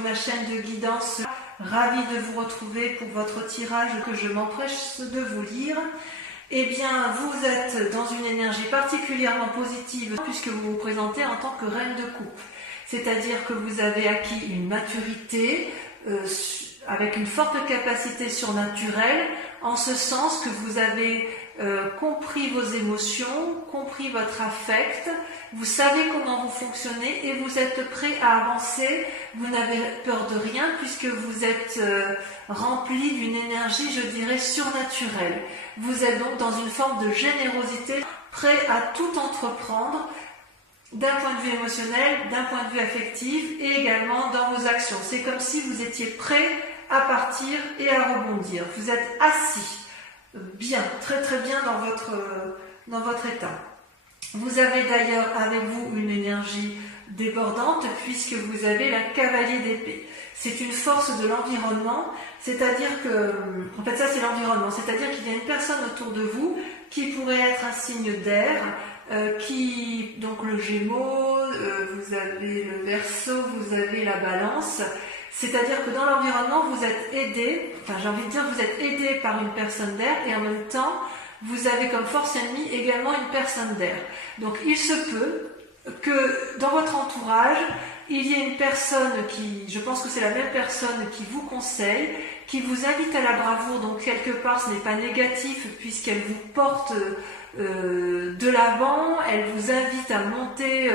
ma chaîne de guidance. Ravie de vous retrouver pour votre tirage que je m'empresse de vous lire. Eh bien, vous êtes dans une énergie particulièrement positive puisque vous vous présentez en tant que reine de coupe. C'est-à-dire que vous avez acquis une maturité avec une forte capacité surnaturelle, en ce sens que vous avez compris vos émotions, compris votre affect, vous savez comment vous fonctionnez et vous êtes prêt à avancer, vous n'avez peur de rien puisque vous êtes rempli d'une énergie, je dirais, surnaturelle. Vous êtes donc dans une forme de générosité, prêt à tout entreprendre, d'un point de vue émotionnel, d'un point de vue affectif et également dans vos actions. C'est comme si vous étiez prêt à partir et à rebondir. Vous êtes assis, bien, très très bien dans votre état. Vous avez d'ailleurs avec vous une énergie débordante puisque vous avez la cavalier d'épée. C'est une force de l'environnement, c'est-à-dire que, en fait ça c'est l'environnement, c'est-à-dire qu'il y a une personne autour de vous qui pourrait être un signe d'air, donc le Gémeaux, vous avez le Verseau, vous avez la Balance, c'est-à-dire que dans l'environnement vous êtes aidé, j'ai envie de dire vous êtes aidé par une personne d'air et en même temps vous avez comme force ennemie également une personne d'air. Donc il se peut que dans votre entourage, il y ait une personne qui, je pense que c'est la même personne qui vous conseille, qui vous invite à la bravoure, donc quelque part ce n'est pas négatif puisqu'elle vous porte de l'avant, elle vous invite à monter,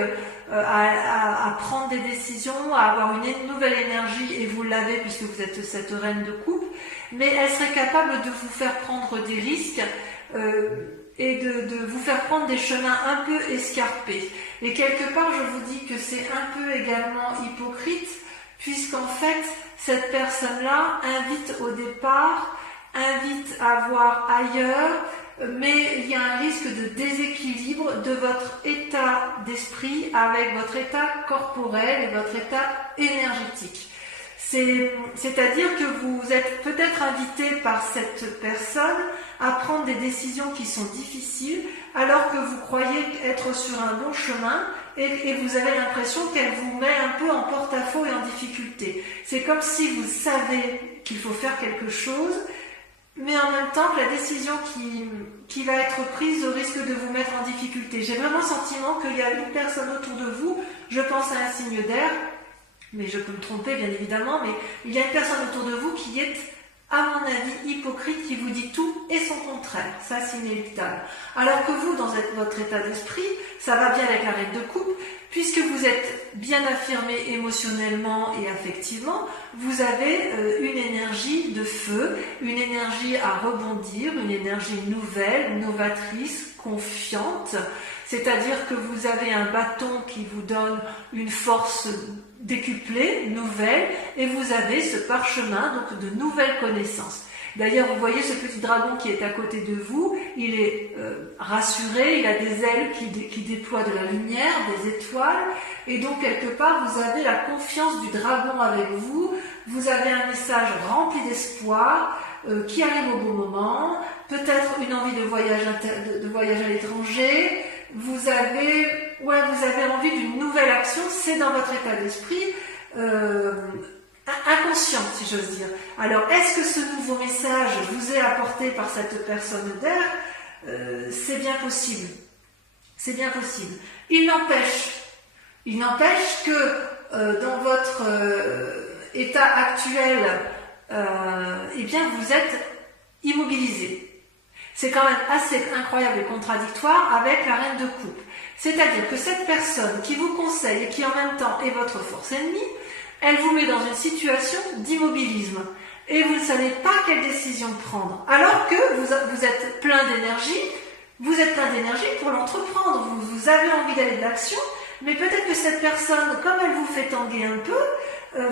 à prendre des décisions, à avoir une nouvelle énergie, et vous l'avez puisque vous êtes cette reine de coupe, mais elle serait capable de vous faire prendre des risques et de vous faire prendre des chemins un peu escarpés. Et quelque part, je vous dis que c'est un peu également hypocrite, puisqu'en fait, cette personne-là invite au départ, invite à voir ailleurs, mais il y a un risque de déséquilibre de votre état d'esprit avec votre état corporel et votre état énergétique. C'est-à-dire que vous êtes peut-être invité par cette personne à prendre des décisions qui sont difficiles alors que vous croyez être sur un bon chemin et vous avez l'impression qu'elle vous met un peu en porte-à-faux et en difficulté. C'est comme si vous savez qu'il faut faire quelque chose, mais en même temps que la décision qui va être prise risque de vous mettre en difficulté. J'ai vraiment le sentiment qu'il y a une personne autour de vous, je pense à un signe d'air, mais je peux me tromper bien évidemment, mais il y a une personne autour de vous qui est, à mon avis, hypocrite, qui vous dit tout et son contraire. Ça, c'est inéluctable. Alors que vous, dans votre état d'esprit, ça va bien avec la reine de coupe, puisque vous êtes bien affirmé émotionnellement et affectivement, vous avez une énergie de feu, une énergie à rebondir, une énergie nouvelle, novatrice, confiante, c'est-à-dire que vous avez un bâton qui vous donne une force décuplée, nouvelle, et vous avez ce parchemin donc de nouvelles connaissances. D'ailleurs, vous voyez ce petit dragon qui est à côté de vous, il est rassuré, il a des ailes qui déploient de la lumière, des étoiles, et donc quelque part vous avez la confiance du dragon avec vous, vous avez un message rempli d'espoir qui arrive au bon moment, peut-être une envie de voyage à l'étranger, vous avez envie d'une nouvelle action, c'est dans votre état d'esprit inconscient, si j'ose dire. Alors, est-ce que ce nouveau message vous est apporté par cette personne d'air? C'est bien possible. C'est bien possible. Il n'empêche que dans votre état actuel, eh bien, vous êtes immobilisé. C'est quand même assez incroyable et contradictoire avec la reine de coupe. C'est-à-dire que cette personne qui vous conseille et qui en même temps est votre force ennemie, elle vous met dans une situation d'immobilisme. Et vous ne savez pas quelle décision prendre. Alors que vous êtes plein d'énergie, pour l'entreprendre. Vous avez envie d'aller de l'action, mais peut-être que cette personne, comme elle vous fait tanguer un peu,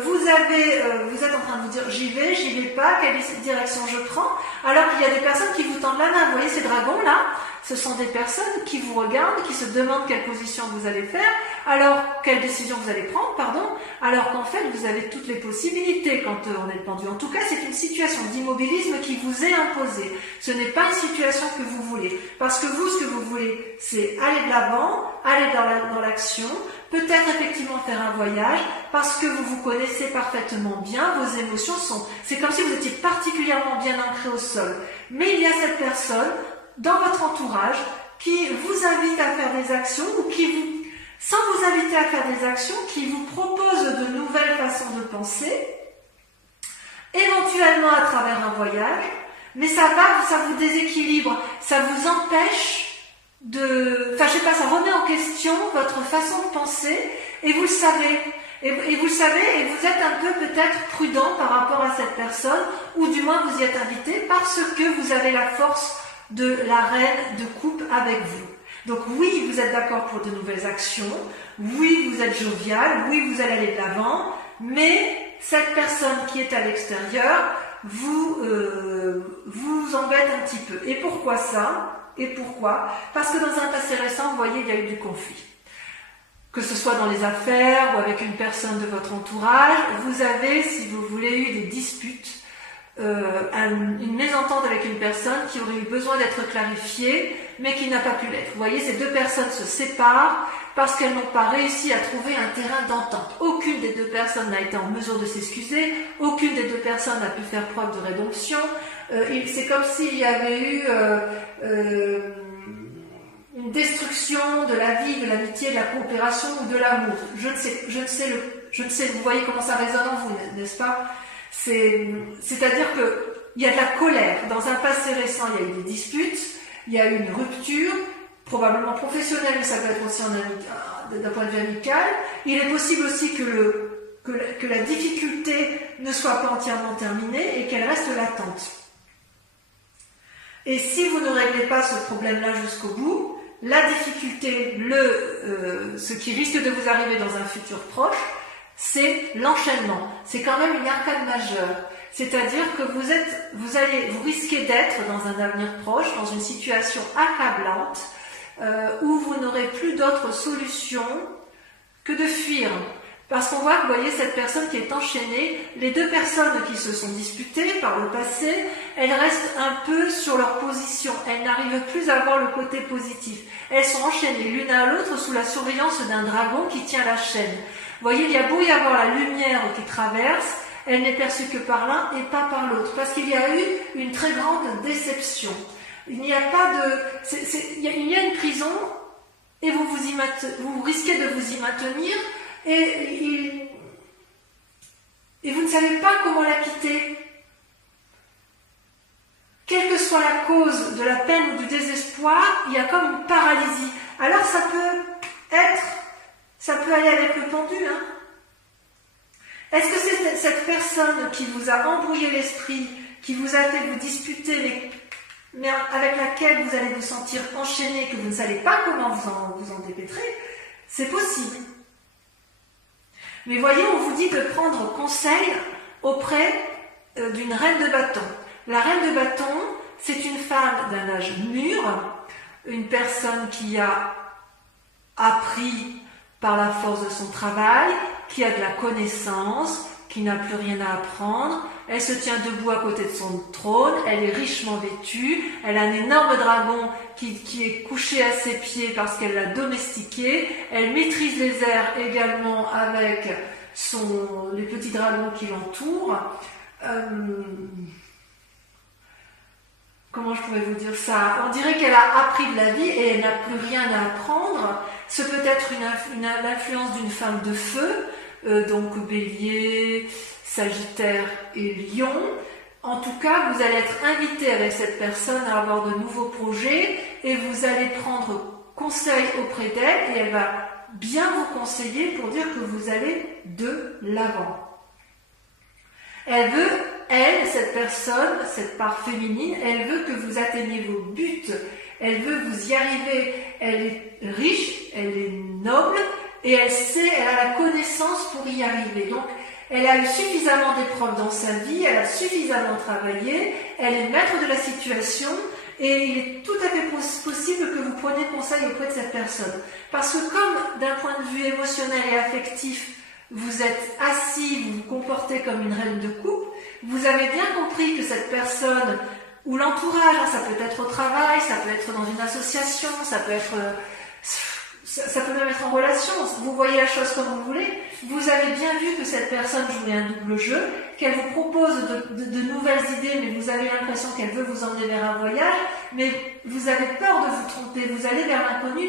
vous êtes en train de vous dire j'y vais pas, quelle direction je prends, alors qu'il y a des personnes qui vous tendent la main. Vous voyez ces dragons là, ce sont des personnes qui vous regardent, qui se demandent quelle position vous allez faire, alors quelle décision vous allez prendre, pardon, alors qu'en fait vous avez toutes les possibilités quand on est pendu. En tout cas, c'est une situation d'immobilisme qui vous est imposée. Ce n'est pas une situation que vous voulez. Parce que vous, ce que vous voulez, c'est aller de l'avant, aller dans l'action, peut-être effectivement faire un voyage, parce que vous vous connaissez parfaitement bien, vos émotions sont... C'est comme si vous étiez particulièrement bien ancré au sol. Mais il y a cette personne dans votre entourage qui vous invite à faire des actions ou qui vous, sans vous inviter à faire des actions, qui vous propose de nouvelles façons de penser, éventuellement à travers un voyage, mais ça vous déséquilibre, ça vous empêche enfin je sais pas, ça remet en question votre façon de penser, et vous le savez. Et vous le savez, et vous êtes un peu peut-être prudent par rapport à cette personne, ou du moins vous y êtes invité parce que vous avez la force de la reine de coupe avec vous. Donc oui, vous êtes d'accord pour de nouvelles actions, oui, vous êtes jovial, oui, vous allez aller de l'avant, mais cette personne qui est à l'extérieur vous embête un petit peu. Et pourquoi ça? Et pourquoi? Parce que dans un passé récent, vous voyez, il y a eu du conflit. Que ce soit dans les affaires ou avec une personne de votre entourage, vous avez, si vous voulez, eu des disputes, une mésentente avec une personne qui aurait eu besoin d'être clarifiée, mais qui n'a pas pu l'être. Vous voyez, ces deux personnes se séparent parce qu'elles n'ont pas réussi à trouver un terrain d'entente. Aucune des deux personnes n'a été en mesure de s'excuser, aucune des deux personnes n'a pu faire preuve de rédemption. C'est comme s'il y avait eu... une destruction de la vie, de l'amitié, de la coopération ou de l'amour. Je ne sais, vous voyez comment ça résonne en vous, n'est-ce pas? C'est-à-dire que il y a de la colère. Dans un passé récent, il y a eu des disputes, il y a eu une rupture, probablement professionnelle, mais ça peut être aussi d'un point de vue amical. Il est possible aussi que la difficulté ne soit pas entièrement terminée et qu'elle reste latente. Et si vous ne réglez pas ce problème-là jusqu'au bout, la difficulté, ce qui risque de vous arriver dans un futur proche, c'est l'enchaînement. C'est quand même une arcade majeure. C'est-à-dire que vous risquez d'être dans un avenir proche, dans une situation accablante, où vous n'aurez plus d'autre solution que de fuir. Parce qu'on voit que, vous voyez, cette personne qui est enchaînée, les deux personnes qui se sont disputées par le passé, elles restent un peu sur leur position. Elles n'arrivent plus à voir le côté positif. Elles sont enchaînées l'une à l'autre sous la surveillance d'un dragon qui tient la chaîne. Vous voyez, il y a beau y avoir la lumière qui traverse, elle n'est perçue que par l'un et pas par l'autre. Parce qu'il y a eu une très grande déception. Il n'y a pas de... il y a une prison et vous risquez de vous y maintenir. Et vous ne savez pas comment la quitter. Quelle que soit la cause de la peine ou du désespoir, il y a comme une paralysie. Alors ça peut aller avec le pendu. Hein. Est-ce que c'est cette personne qui vous a embrouillé l'esprit, qui vous a fait vous disputer, mais avec laquelle vous allez vous sentir enchaîné, que vous ne savez pas comment vous en dépêtrer? C'est possible. Mais voyez, on vous dit de prendre conseil auprès d'une reine de bâton. La reine de bâton, c'est une femme d'un âge mûr, une personne qui a appris par la force de son travail, qui a de la connaissance, qui n'a plus rien à apprendre. Elle se tient debout à côté de son trône, elle est richement vêtue, elle a un énorme dragon qui est couché à ses pieds parce qu'elle l'a domestiqué, elle maîtrise les airs également avec les petits dragons qui l'entourent. Comment je pourrais vous dire ça? On dirait qu'elle a appris de la vie et elle n'a plus rien à apprendre. Ce peut être l'influence d'une femme de feu, donc Bélier, Sagittaire et Lion. En tout cas, vous allez être invité avec cette personne à avoir de nouveaux projets et vous allez prendre conseil auprès d'elle et elle va bien vous conseiller pour dire que vous allez de l'avant. Cette personne, cette part féminine, elle veut que vous atteigniez vos buts, elle veut vous y arriver, elle est riche, elle est noble et elle a la connaissance pour y arriver. Donc, elle a eu suffisamment d'épreuves dans sa vie, elle a suffisamment travaillé, elle est maître de la situation et il est tout à fait possible que vous preniez conseil auprès de cette personne. Parce que comme d'un point de vue émotionnel et affectif, vous êtes assis, vous vous comportez comme une reine de coupe, vous avez bien compris que cette personne, ou l'entourage, ça peut être au travail, ça peut être dans une association, ça peut même être en relation, vous voyez la chose comme vous voulez, vous avez bien vu que cette personne jouait un double jeu, qu'elle vous propose de nouvelles idées, mais vous avez l'impression qu'elle veut vous emmener vers un voyage, mais vous avez peur de vous tromper, vous allez vers l'inconnu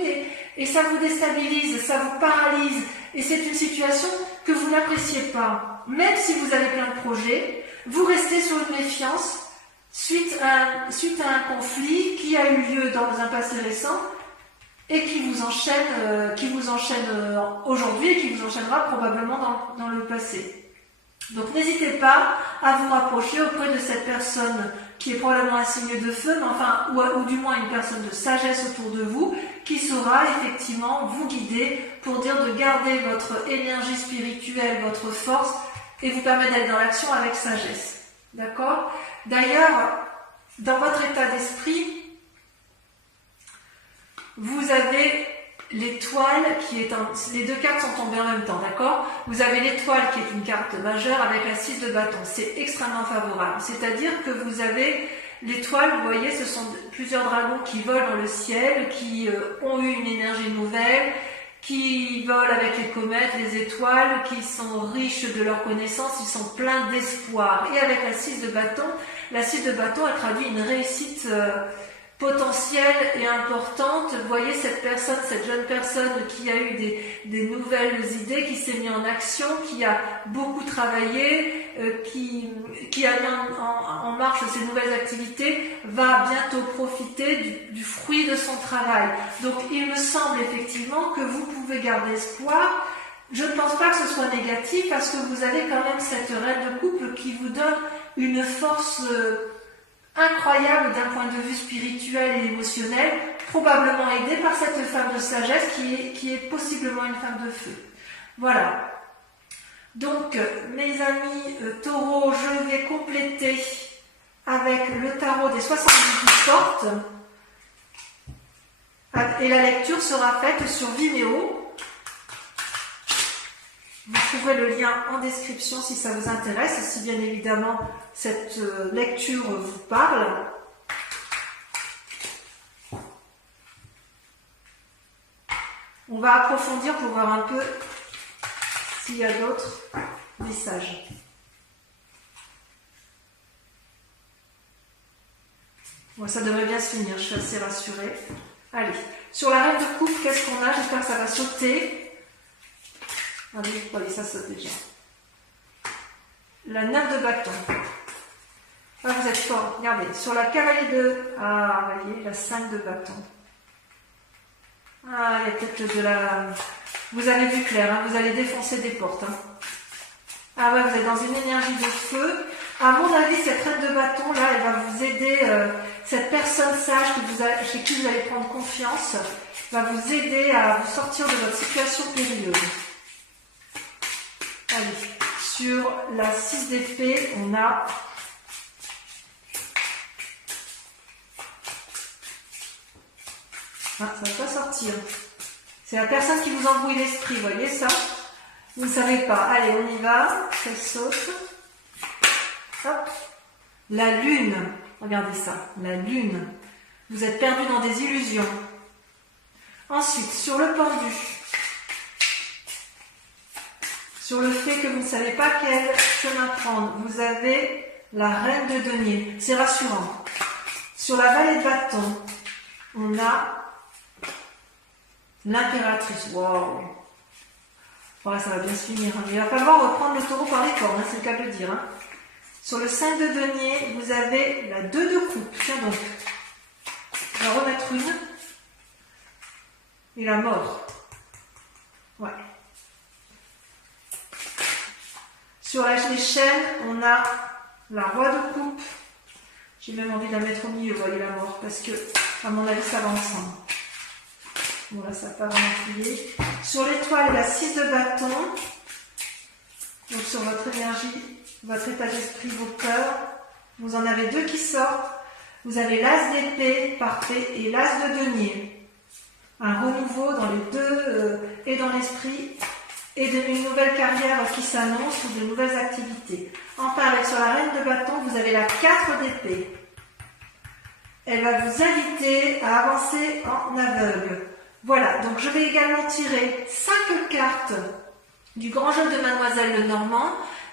et ça vous déstabilise, ça vous paralyse, et c'est une situation que vous n'appréciez pas. Même si vous avez plein de projets, vous restez sur une méfiance suite à un conflit qui a eu lieu dans un passé récent, et qui vous enchaîne aujourd'hui et qui vous enchaînera probablement dans le passé. Donc n'hésitez pas à vous rapprocher auprès de cette personne qui est probablement un signe de feu, mais enfin, ou du moins une personne de sagesse autour de vous, qui saura effectivement vous guider pour dire de garder votre énergie spirituelle, votre force, et vous permettre d'aller dans l'action avec sagesse. D'accord ? D'ailleurs, dans votre état d'esprit, vous avez l'étoile qui est les deux cartes sont tombées en même temps, d'accord? Vous avez l'étoile qui est une carte majeure avec la 6 de bâton. C'est extrêmement favorable. C'est-à-dire que vous avez l'étoile, vous voyez, ce sont plusieurs dragons qui volent dans le ciel, qui ont eu une énergie nouvelle, qui volent avec les comètes, les étoiles, qui sont riches de leurs connaissances, ils sont pleins d'espoir. Et avec la 6 de bâton, elle traduit une réussite potentielle et importante. Vous voyez cette jeune personne qui a eu des nouvelles idées, qui s'est mise en action, qui a beaucoup travaillé, qui a mis en marche ces nouvelles activités, va bientôt profiter du fruit de son travail. Donc il me semble effectivement que vous pouvez garder espoir. Je ne pense pas que ce soit négatif parce que vous avez quand même cette reine de coupe qui vous donne une force incroyable d'un point de vue spirituel et émotionnel, probablement aidée par cette femme de sagesse qui est possiblement une femme de feu. Voilà. Donc, mes amis taureaux, je vais compléter avec le tarot des 78 portes. Et la lecture sera faite sur Vimeo. Vous trouverez le lien en description si ça vous intéresse, si bien évidemment cette lecture vous parle. On va approfondir pour voir un peu s'il y a d'autres messages. Bon, ça devrait bien se finir, je suis assez rassurée. Allez, sur la reine de coupe, qu'est-ce qu'on a? J'espère que ça va sauter. Allez, ça saute déjà. La 9 de bâton. Ah, vous êtes fort. Regardez, sur la cavalier de... Ah, vous voyez, la 5 de bâton. Ah, il y a peut-être de la... Vous avez vu clair, hein, vous allez défoncer des portes. Hein. Ah ouais, vous êtes dans une énergie de feu. À mon avis, cette reine de bâton, là, elle va vous aider. Cette personne sage chez qui vous allez prendre confiance va vous aider à vous sortir de votre situation périlleuse. Allez, sur la 6 d'épée, on a ça ne va pas sortir. C'est la personne qui vous embrouille l'esprit, vous voyez ça? Vous ne savez pas. Allez, on y va. Ça saute. Hop. La lune. Regardez ça. La lune. Vous êtes perdu dans des illusions. Ensuite, sur le pendu. Sur le fait que vous ne savez pas quel chemin prendre, vous avez la reine de denier. C'est rassurant. Sur la vallée de bâton, on a l'impératrice. Waouh! Voilà, ça va bien se finir. Il va falloir reprendre le taureau par les cornes, hein, c'est le cas de le dire. Hein. Sur le 5 de denier, vous avez la 2 de coupe. Tiens donc. On va remettre une. Et la mort. Ouais. Sur les chaînes, on a la roi de coupe. J'ai même envie de la mettre au milieu, vous voyez, la mort, parce que, à mon avis, ça va ensemble. Bon, là, ça n'a pas vraiment plié. Sur l'étoile, la 6 de bâton. Donc, sur votre énergie, votre état d'esprit, vos peurs. Vous en avez deux qui sortent. Vous avez l'as d'épée, parfait, et l'as de denier. Un renouveau dans les deux et dans l'esprit, et une nouvelle carrière qui s'annonce ou de nouvelles activités. Enfin, avec sur la reine de bâton, vous avez la 4 d'épée. Elle va vous inviter à avancer en aveugle. Voilà, donc je vais également tirer 5 cartes du grand jeu de Mademoiselle Lenormand.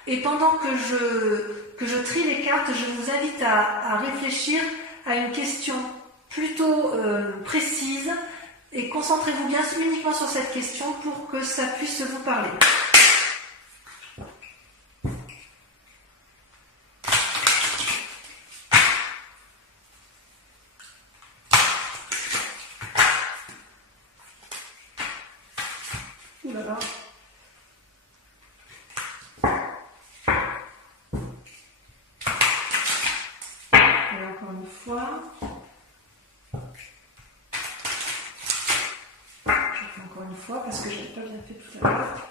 Et pendant que je trie les cartes, je vous invite à réfléchir à une question plutôt précise et concentrez-vous bien uniquement sur cette question pour que ça puisse vous parler. Ouh là là. Et encore une fois. Encore une fois parce que je n'ai pas bien fait tout à l'heure.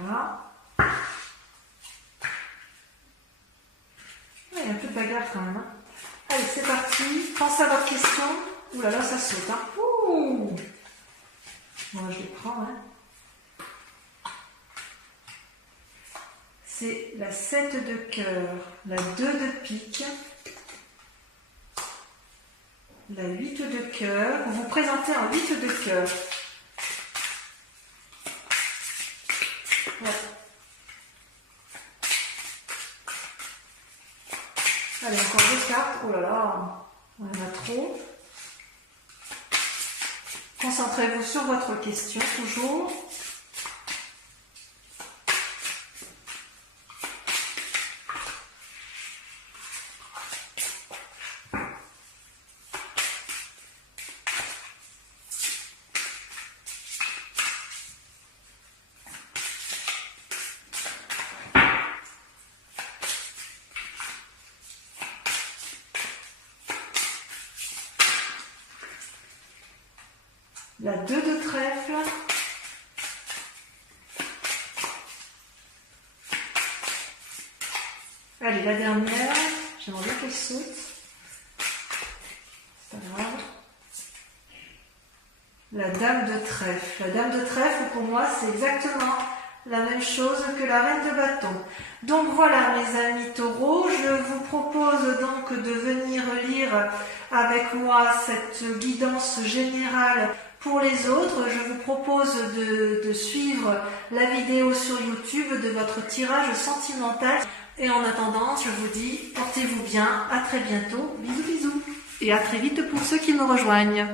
Voilà. Il y a un peu de bagarre quand même. Hein. Allez, c'est parti. Pensez à votre question. Ouh là là, ça saute. Hein. Ouh. Moi, je les prends. Hein. C'est la 7 de cœur, la 2 de pique, la 8 de cœur. Vous vous présentez en 8 de cœur. Ouais. Allez, encore 2 cartes. Oh là là, on en a trop. Concentrez-vous sur votre question, toujours. La 2 de trèfle, allez, la dernière, j'aimerais bien qu'elle saute, c'est pas grave. La dame de trèfle. La dame de trèfle, pour moi, c'est exactement la même chose que la reine de bâton. Donc voilà, mes amis taureaux, je vous propose donc de venir lire avec moi cette guidance générale pour les autres. Je vous propose de suivre la vidéo sur YouTube de votre tirage sentimental. Et en attendant, je vous dis, portez-vous bien, à très bientôt, bisous bisous. Et à très vite pour ceux qui me rejoignent.